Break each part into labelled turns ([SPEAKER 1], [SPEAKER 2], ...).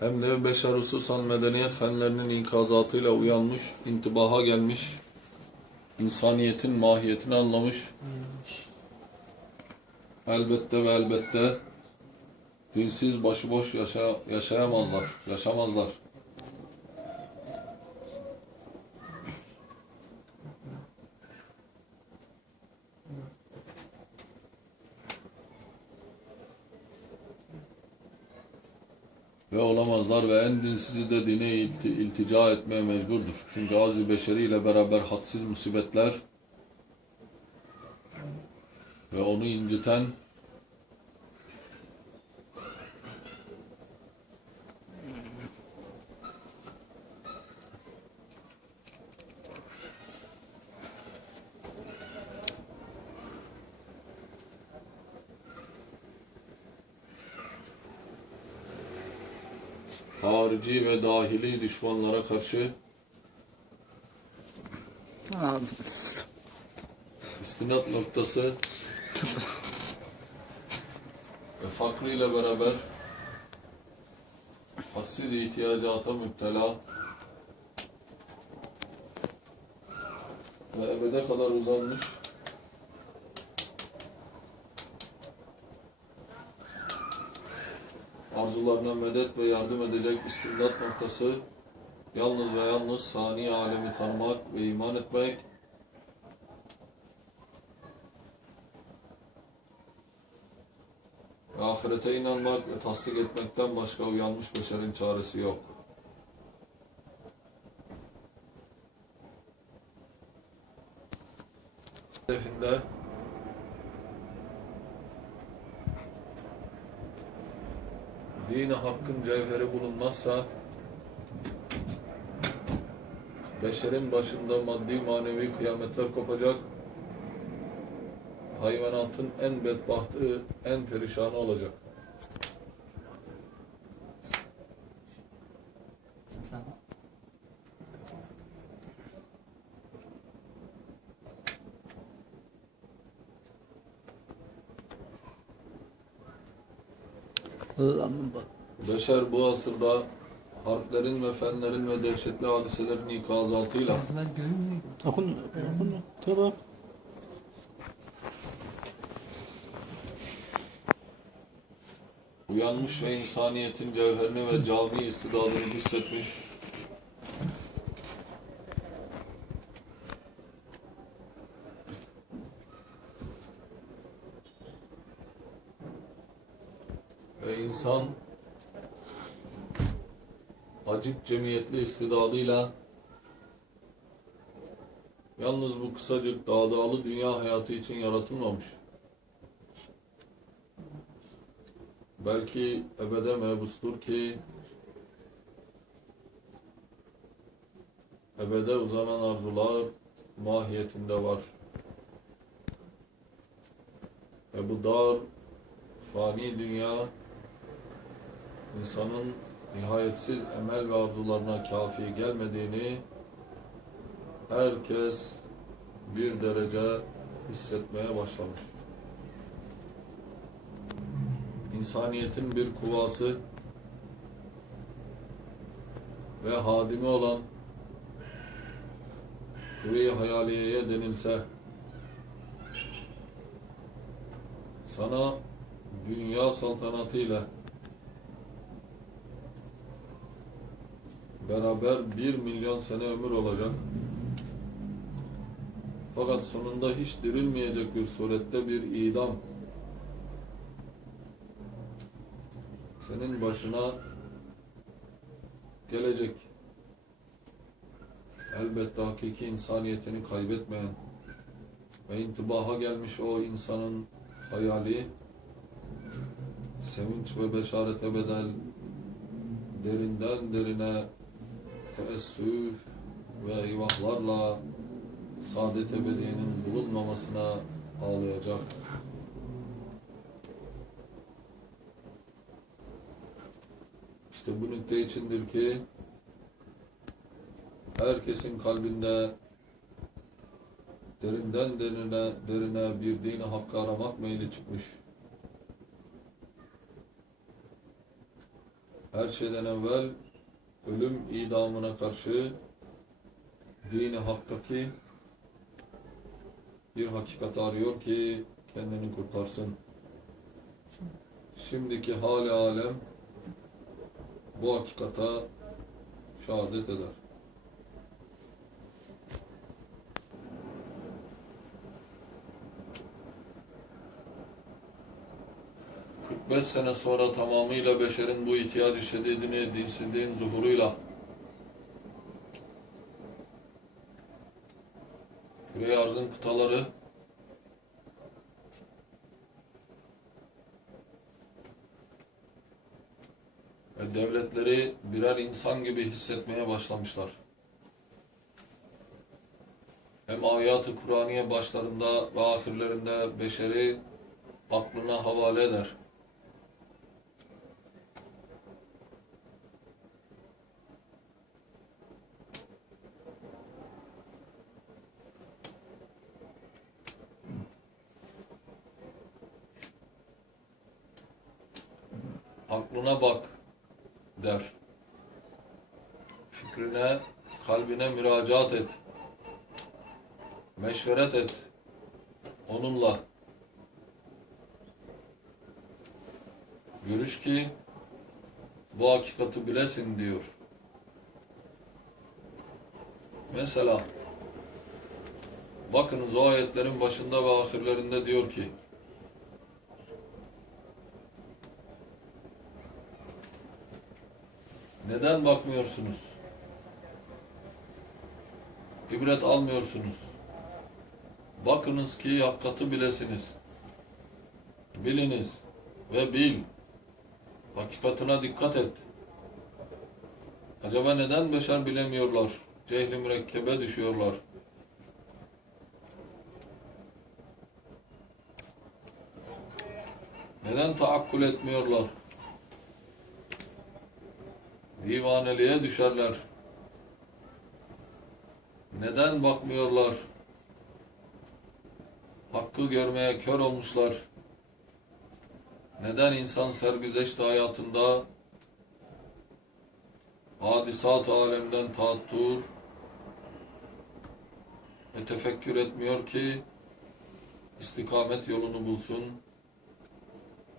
[SPEAKER 1] hem de beşer hususan medeniyet fenlerinin inkazatıyla uyanmış, intibaha gelmiş, insaniyetin mahiyetini anlamış. Elbette ve elbette dinsiz başıboş yaşa, yaşayamazlar, yaşamazlar. Ve olamazlar ve en dinsizi de dine ilti- iltica etmeye mecburdur. Çünkü azı beşeri ile beraber hadsiz musibetler ve onu inciten harici ve dahili düşmanlara karşı istinat noktası ve fakrı ile beraber hadsiz ihtiyacata müptela ve ebede kadar uzanmış arzularına medet ve yardım edecek istimdat noktası yalnız ve yalnız sani alemi tanımak ve iman etmek ve ahirete inanmak ve tasdik etmekten başka uyanmış beşerin çaresi yok. Hedefinde dini hakkın cevheri bulunmazsa beşerin başında maddi manevi kıyametler kopacak hayvanatın en bedbahtı, en perişanı olacak.
[SPEAKER 2] Sen
[SPEAKER 1] Beşer bu asırda harplerin ve fenlerin ve dehşetli hadiselerin ikazatıyla.
[SPEAKER 3] Okun,
[SPEAKER 1] uyanmış ve insaniyetin cevherini ve cami istidadını hissetmiş, ve insan acip cemiyetli istidadıyla yalnız bu kısacık dağdağlı dünya hayatı için yaratılmamış. Belki ebede mebustur ki ebede uzanan arzular mahiyetinde var. Ve bu dar, fani dünya insanın nihayetsiz emel ve arzularına kafi gelmediğini herkes bir derece hissetmeye başlamış. İnsaniyetin bir kuvası ve hadimi olan kuvve-i hayaliyeye denilse sana dünya saltanatıyla beraber bir milyon sene ömür olacak. Fakat sonunda hiç dirilmeyecek bir surette bir idam senin başına gelecek. Elbette hakiki insaniyetini kaybetmeyen ve intibaha gelmiş o insanın hayali sevinç ve beşarete bedel derinden derine teessüf ve eyvahlarla saadet ebediyenin bulunmamasına ağlayacak. İşte bu nükte içindir ki herkesin kalbinde derinden derine, derine bir dini hakkı aramak meyli çıkmış. her şeyden evvel ölüm idamına karşı dini haktaki bir hakikat arıyor ki kendini kurtarsın. Şimdiki hali alem bu hakikata şehadet eder. ...45 sene sonra tamamıyla beşerin bu ihtiyacı şedidini dinsizliğin zuhuruyla... ...küre arzın kıtaları... ...ve devletleri birer insan gibi hissetmeye başlamışlar. Hem ayat-ı Kur'aniye başlarında ve ahirlerinde beşeri aklına havale eder. Aklına bak der. Fikrine, kalbine müracaat et. Meşveret et. Onunla. Görüş ki bu hakikati bilesin diyor. Mesela bakınız o ayetlerin başında ve ahirlerinde diyor ki Neden bakmıyorsunuz? İbret almıyorsunuz. Bakınız ki hakikati bilesiniz. Biliniz ve bil. Hakikatına dikkat et. Acaba neden beşer bilemiyorlar? Cehli mürekkebe düşüyorlar. Neden taakkul etmiyorlar? Divaneliğe düşerler. Neden bakmıyorlar? Hakkı görmeye kör olmuşlar. Neden insan sergüzeşt hayatında hadisat alemden taattur ve tefekkür etmiyor ki istikamet yolunu bulsun?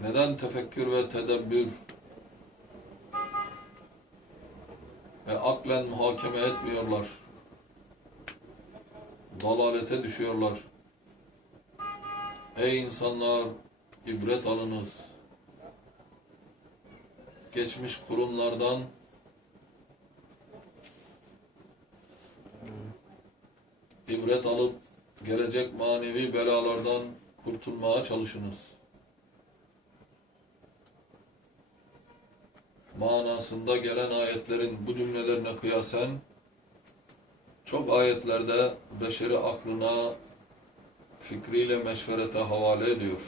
[SPEAKER 1] Neden tefekkür ve tedebbür ve aklen muhakeme etmiyorlar? Dalalete düşüyorlar. Ey insanlar ibret alınız. Geçmiş kurumlardan ibret alıp gelecek manevi belalardan kurtulmaya çalışınız. Manasında gelen ayetlerin bu cümlelerine kıyasen çok ayetlerde beşeri aklına fikriyle meşverete havale ediyor.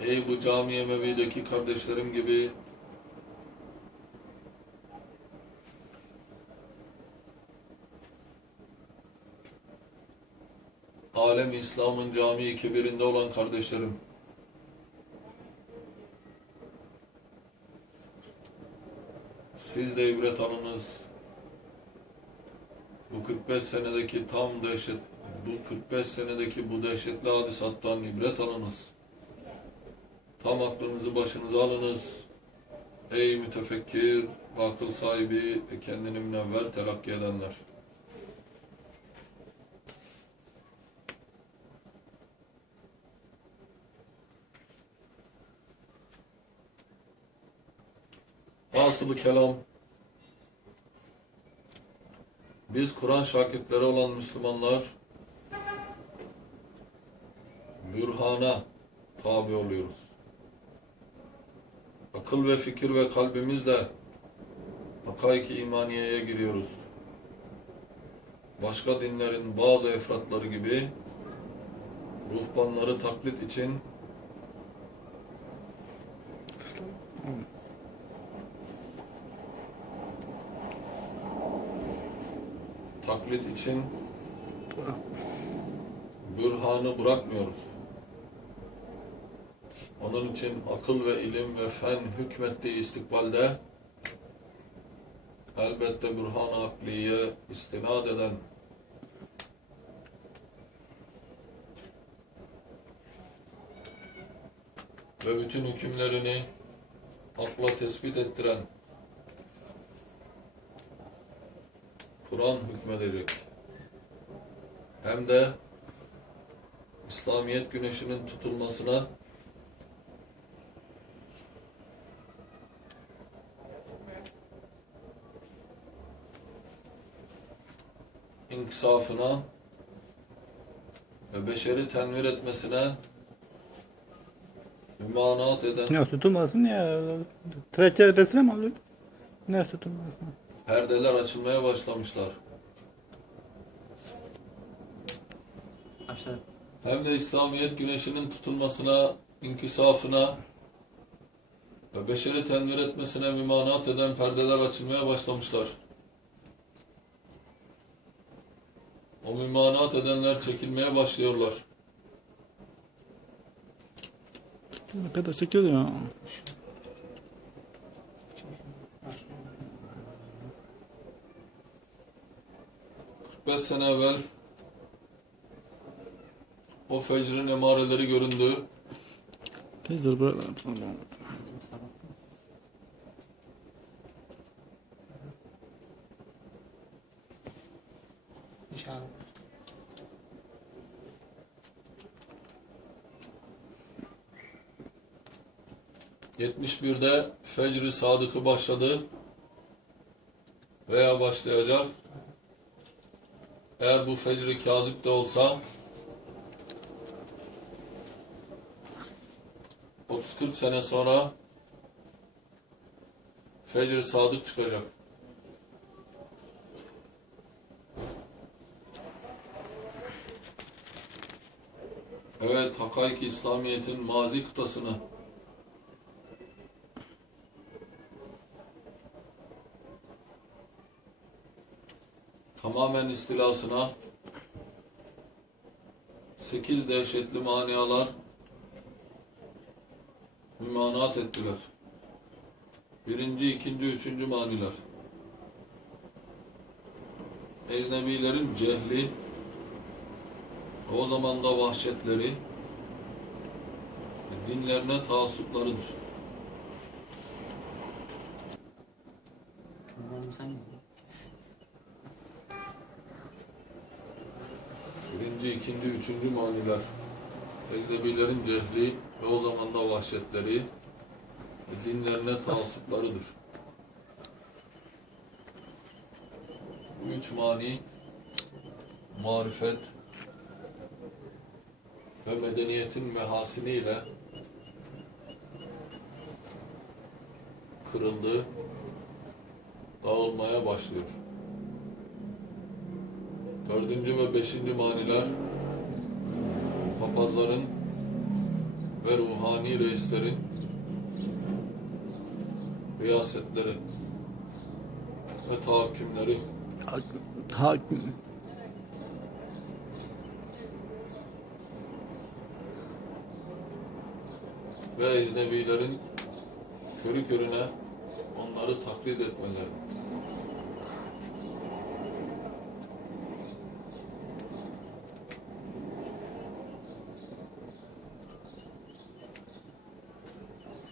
[SPEAKER 1] Ey bu cami Emevi'deki kardeşlerim gibi alem İslam'ın cami kibirinde olan kardeşlerim Siz de ibret alınız. Bu 45 senedeki tam dehşet, bu 45 senedeki bu dehşetli hadisattan ibret alınız. Tam aklınızı başınıza alınız. Ey mütefekkir akıl sahibi kendini münevver telakki edenler. Hasılı kelam biz Kur'an şakirtleri olan Müslümanlar bürhana tabi oluyoruz. Akıl ve fikir ve kalbimizle hakaik-i imaniyeye giriyoruz. Başka dinlerin bazı efratları gibi ruhbanları taklit için taklit için bürhanı bırakmıyoruz. Onun için akıl ve ilim ve fen hükmettiği istikbalde elbette bürhan-ı akliye istinad eden ve bütün hükümlerini akla tespit ettiren Kur'an hükmedecek. Hem de İslamiyet güneşinin tutulmasına inkisafına ve beşeri tenvir etmesine mümanat eden
[SPEAKER 3] Ne tutulmasın ya. Desene mi oluyor? Ne tutulmasın?
[SPEAKER 1] Perdeler açılmaya başlamışlar.
[SPEAKER 2] Başladı.
[SPEAKER 1] Hem de İslamiyet güneşinin tutulmasına, inkisafına ve beşeri tenvir etmesine mümanat eden perdeler açılmaya başlamışlar. O mümanat edenler çekilmeye başlıyorlar.
[SPEAKER 3] Ne kadar çekiyor
[SPEAKER 1] Beş sene evvel o fecrin emareleri göründü.
[SPEAKER 3] Teyze bırak.
[SPEAKER 2] İnşallah.
[SPEAKER 1] Yetmiş birde fecr-i sadıkı başladı veya başlayacak. Eğer bu fecr-i kazip de olsa 30-40 sene sonra fecr-i sadık çıkacak. Evet, Hakaik İslamiyet'in mazi kıtasını tamamen istilasına sekiz dehşetli manialar mümanat ettiler. Birinci, ikinci, üçüncü maniler. Ecnebilerin cehli, o zaman da vahşetleri, dinlerine taassuplarıdır.
[SPEAKER 2] Umarım sen gidiyor.
[SPEAKER 1] Birinci, ikinci, üçüncü maniler. Ecnebilerin cehli ve o zaman da vahşetleri ve dinlerine taassuplarıdır. Bu üç mani, marifet ve medeniyetin mehasiniyle kırıldı, dağılmaya başlıyor. Dördüncü ve beşinci maniler papazların ve ruhani reislerin riyasetleri ve tahakkümleri
[SPEAKER 3] Hakim.
[SPEAKER 1] ve ecnebilerin körü körüne onları taklit etmeleri.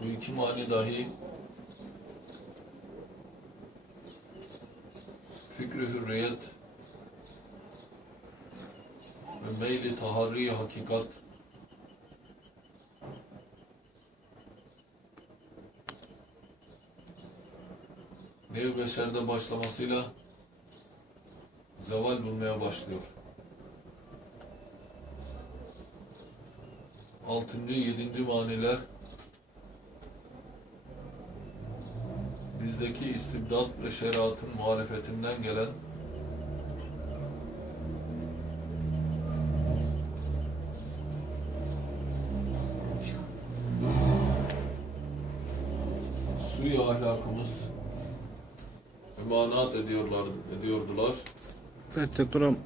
[SPEAKER 1] Bu iki mani dahi fikri hürriyet ve meyli taharri hakikat Nev Beşer'de başlamasıyla zeval bulmaya başlıyor. Altıncı, yedinci maniler bizdeki istibdat ve şeriatın muhalefetinden gelen suyu ahlakımız emanat ediyorlar, ediyordular.
[SPEAKER 3] Zaten duram.